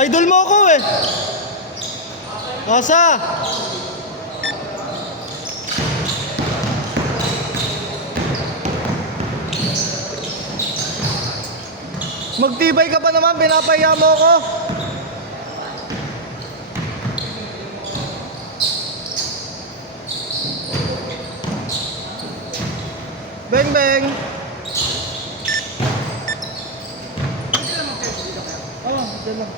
Idol mo ako eh. Asa? Magtibay ka pa naman, pinapaya mo ako. Beng beng. Oh, dyan lang.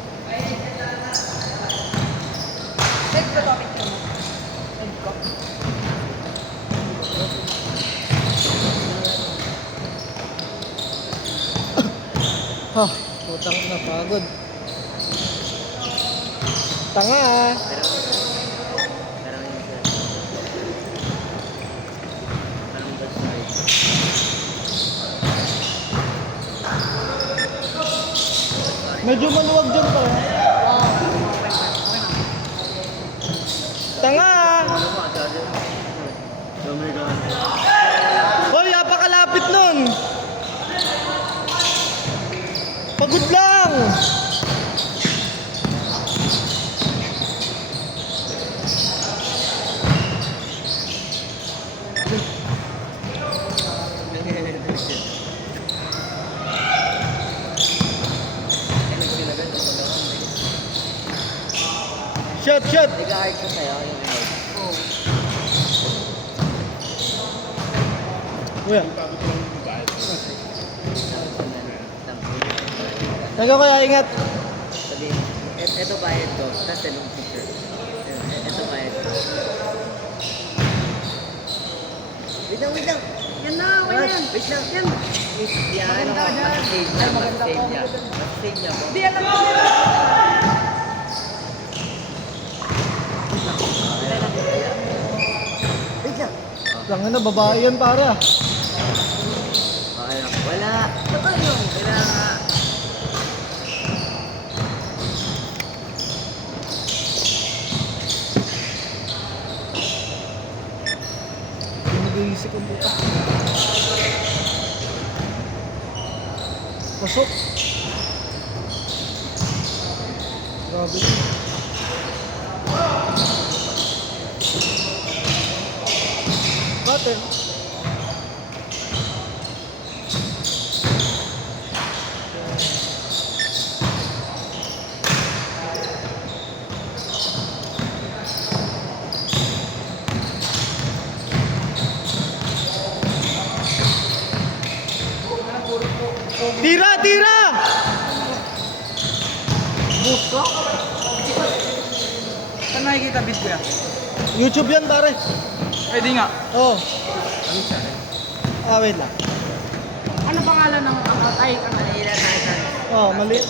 Ha, putang na pagod. Tanga ah. Medyo maluwag dyan pa. Tanga ah. Hoy, napakalapit nun. Pagod lang. Shot, shot. Nag-hard ko sa'yo yung ano. Kuya. Taga kuya, ingat. Sabihin, eto bayad ko, tapos talong picture. Eto bayad ko. Wait lang. Yan na, okay yan. Wait lang. Yan. Yan, mag-save niya, mag-save niya. Mag-save niya po. Hindi, alam mo. Wait lang. Tanga na, babae yan para. Okay lang. Wala. Kailangan. Nag-iisip ang buta. Pasok. Grabe. Cutter. Tira, tira! Busto? Saan nakikita video yan? YouTube yan, pare. Pwede nga. Oo. Wait lang. Ano pangalan ng Manila Titans.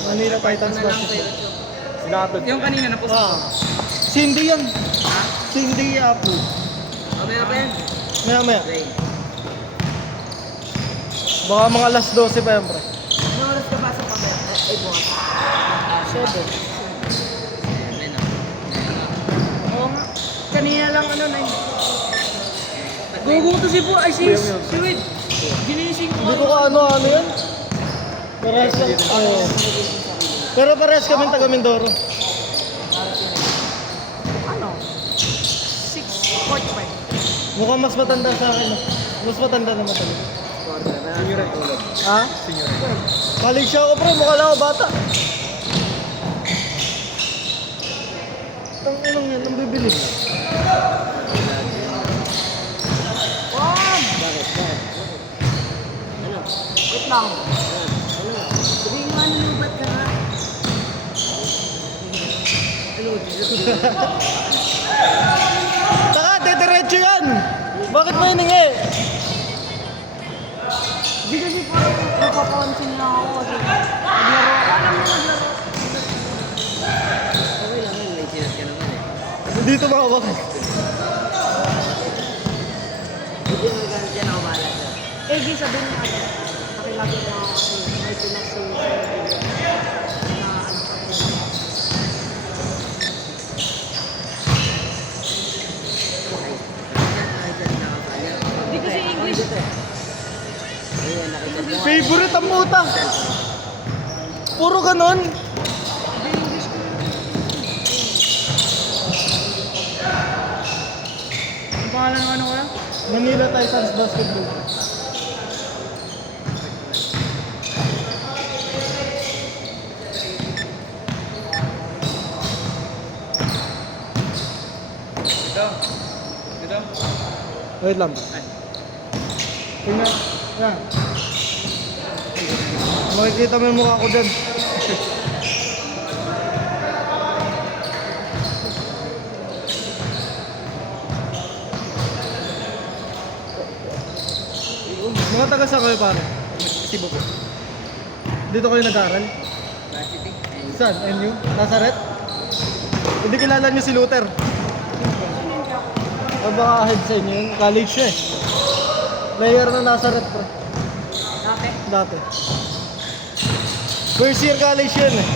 Manila Titans Ano lang basketball. kayo ito? Sinatod. Yung kanina na post. Cindy yan. Cindy Apo. Mamaya pa yan. Maya. Okay. Baka mga alas 12 pa yan, pre. Anong oras ka pasok pa ba? Ay, bukas. 7. Ayun na. Oo nga. Kanina lang ano na yun. Guguto si Po. Ay, si Wid. Ginising ko. Hindi ko ano yan. Parehas lang. Pero parehas kami taga Mindoro. Ano? 6:45. Mukhang mas matanda sa akin. Mas matanda naman talaga. Senior. Ha? Senior. College siya ako, pre. Mukha lang ako bata. Ang inong yan, ang bibili. Wag! Bakit? Ano? Wait lang. Ano? Sabihin mo ano lubat ka nga. Ano? Taka, dediretso yan! Bakit mo hiningi? Hindi kasi parang napapansin na ako kasi naglaro. Alam mo naglaro. Okay lang yun. May sinas ka naman eh. Dito mawak. Hindi mo gano'n dyan ako bahala siya. Eh, di sabihin niya ako. Nakilagay na ako kasi may pinagsulit na ano pa rin. Hindi kasi English. Ayun, nakita mo. Favorite ang muta. Puro ganon. Hindi English ko. pangalan ng ano kuya? Manila Titans Basketball. Ito. Ito. Wait lang. Tingnan. Yan. Makikita mo yung mukha ko dyan. Mga taga saan kayo pare? Cebu po. Dito kayo nag-aaral? Varsity. Saan? NU? Nazareth? Hindi kilala niyo si Luther? O baka ahead sa inyo yun? College siya eh. Player na Nazareth bro. Dati. Dati. First year college yun eh.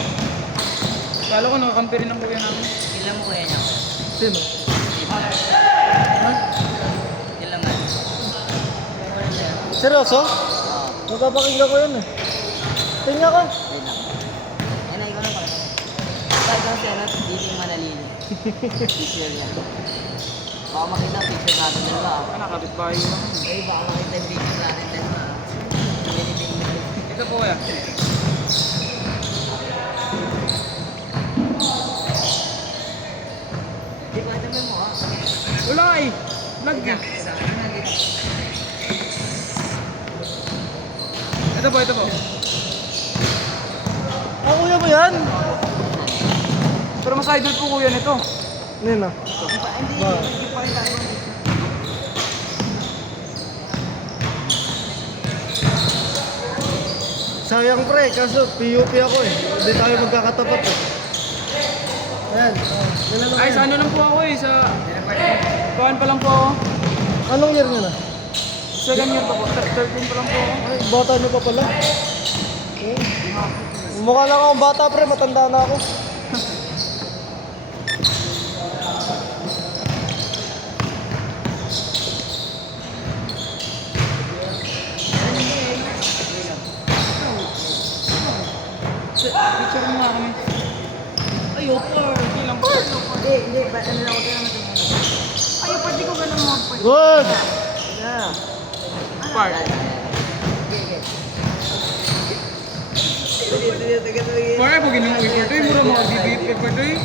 Kala ko nakakampi rin ng kuya namin. Ilan mo kuya niya? Sino? Ha? Ilan man? Seryoso? Oo. Magpapakinggan ko yun eh. Tingnan ko. Wait lang. Ano, ikaw na pakita mo. Tag kasi ano, Dili Manalili. Picture niya. Baka makita ang picture natin dalawa. Ah, nakabit bahay lang. Ay, baka makita yung picture natin dalawa. Anything na. Ito po kuya. Di ba ito mo ha? Wala eh. Vlog niya. Ito po, ito po. Ah, kuya mo yan? Pero mas idol po kuya nito. Nina. Hindi, Ba? hindi pa rin tayo. Sayang pre, kaso PUP ako eh. Hindi tayo magkakatapat eh. Ayan. Kailan lang Ay, yan? sa ano lang po ako eh. Sa... Kuhaan pa lang po ako. Anong year nyo na? Second year pa po. 13 pa lang po ako. Ay, bata nyo pa pala. Okay. Mukha lang akong bata pre, matanda na ako. Picture mo nga kami. Ay, opor. Hindi lang po. Hindi, hindi. Ano lang ako tayo naman ito. Ay, opor, di ko ganun mo. Good! Yeah. Part. Pare po ginong paper to eh. Mura mga BB paper to eh.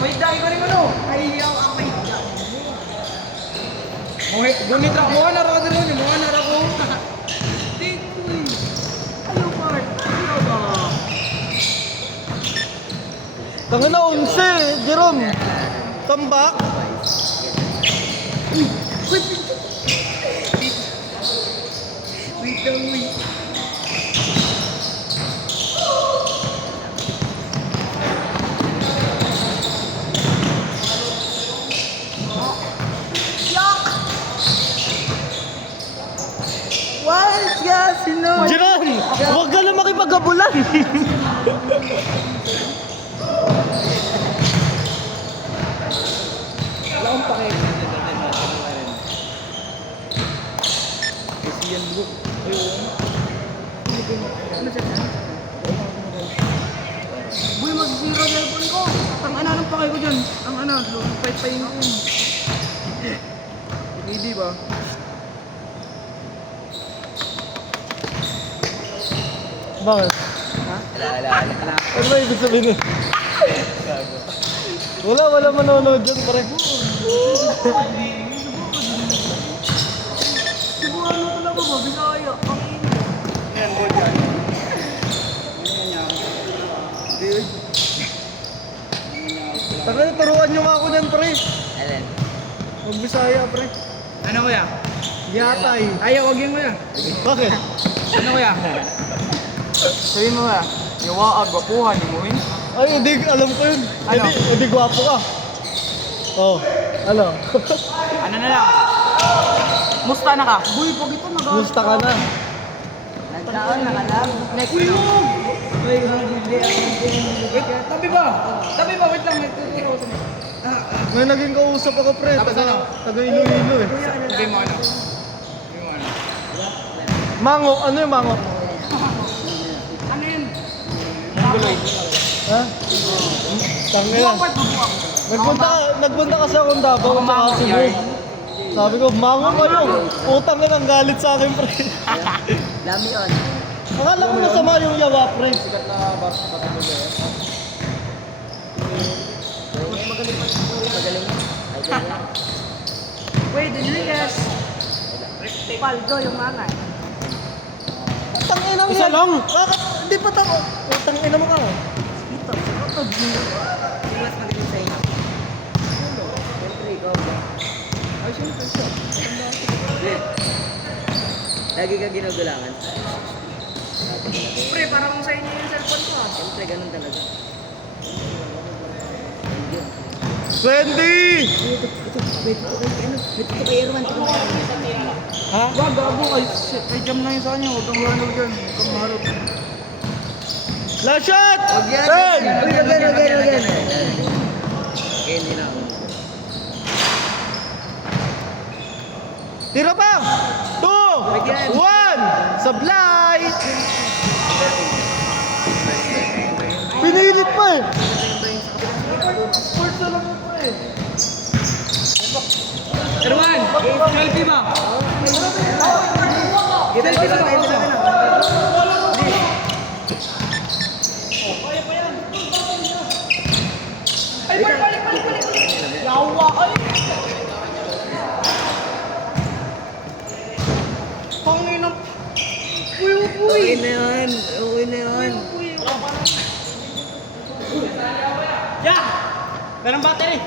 Wait, dahil ko rin ano. Ay, yaw, apay. Gunit ako. Mga nara ka rin yun. Mga nara ko. Take ko eh. Ayaw, part. Ayaw ba? Tangin na 11, Jerome. Tambak. Wait lang, wait. What? Yes, you know. Jerome, huwag ka na makipagkabulan. Wala akong pakialam. Kasi yan bro. Ayun. Ano siya na? Boy, masisira ang cellphone ko. Ang ano, anong pakay ko dyan? Ang ano, lupay-payin ko yun. LED ba? Bakit? Wala. Ano ba ibig sabihin eh? Wala manonood dyan pare. Siguro ano talaga ba? Bisaya. Ang init. Yan, boy dyan. Taka turuan nyo nga ako dyan pre. Alin? Magbisaya pre. Ano kuya? Yatay. Ayaw, wag yun kuya. Bakit? Ano kuya? Sabihin mo kuya. Yawa, agwapuhan, di mo win. Ay, hindi, alam ko yun. Ano? Hindi gwapo ka. Oh, ano? Ano na lang? Musta na ka? Boy, pag ito Gusta ka na. Nagkaon, nakalab. Next Uy, no. no! Uy, hindi ako. Wait, tabi ba? Tabi ba? Wait lang, may tuturo ko sa May naging kausap ako pre. Tapos ano? Taga Iloilo eh. Sabi mo ano? Sabi mo ano? Mango, ano yung mango? Ano yun? guloy. Ha? Tangina. Nagpunta kasi akong Davao at saka Cebu. Sabi ko, mango kayo. Utang na ng galit sa akin, pre. Dami yun. Akala ko masama yung yawa, pre. Magaling. Wait, Enriquez. Paldo yung nanay. Tangina mo Isa yan. lang. Hindi pa tao. Tangina mo ka. Ito, mas magaling sa inyo. Siyempre, ikaw ba? Ay, siyempre siya. Lagi ka ginugulangan. Pre, parang sa inyo yung cellphone ko ah. Siyempre, ganun talaga. Wendy! Wait, ito kay Erwan. Ha? Wag, gago. Ay, shit. Ay, jam na yun sa kanya. Huwag kang mahalog dyan. Huwag kang mahalog. Last shot! Again. Ten! Okay, hindi na ako. Tira pa! 2! 1! Sablay! Pinilit pa eh! Erwan! Selfie ba? Ito na. Ay, balik! Yawa! Ay! Panginang... Uy! Okay na yun. Okay na yun. Yeah! Meron battery!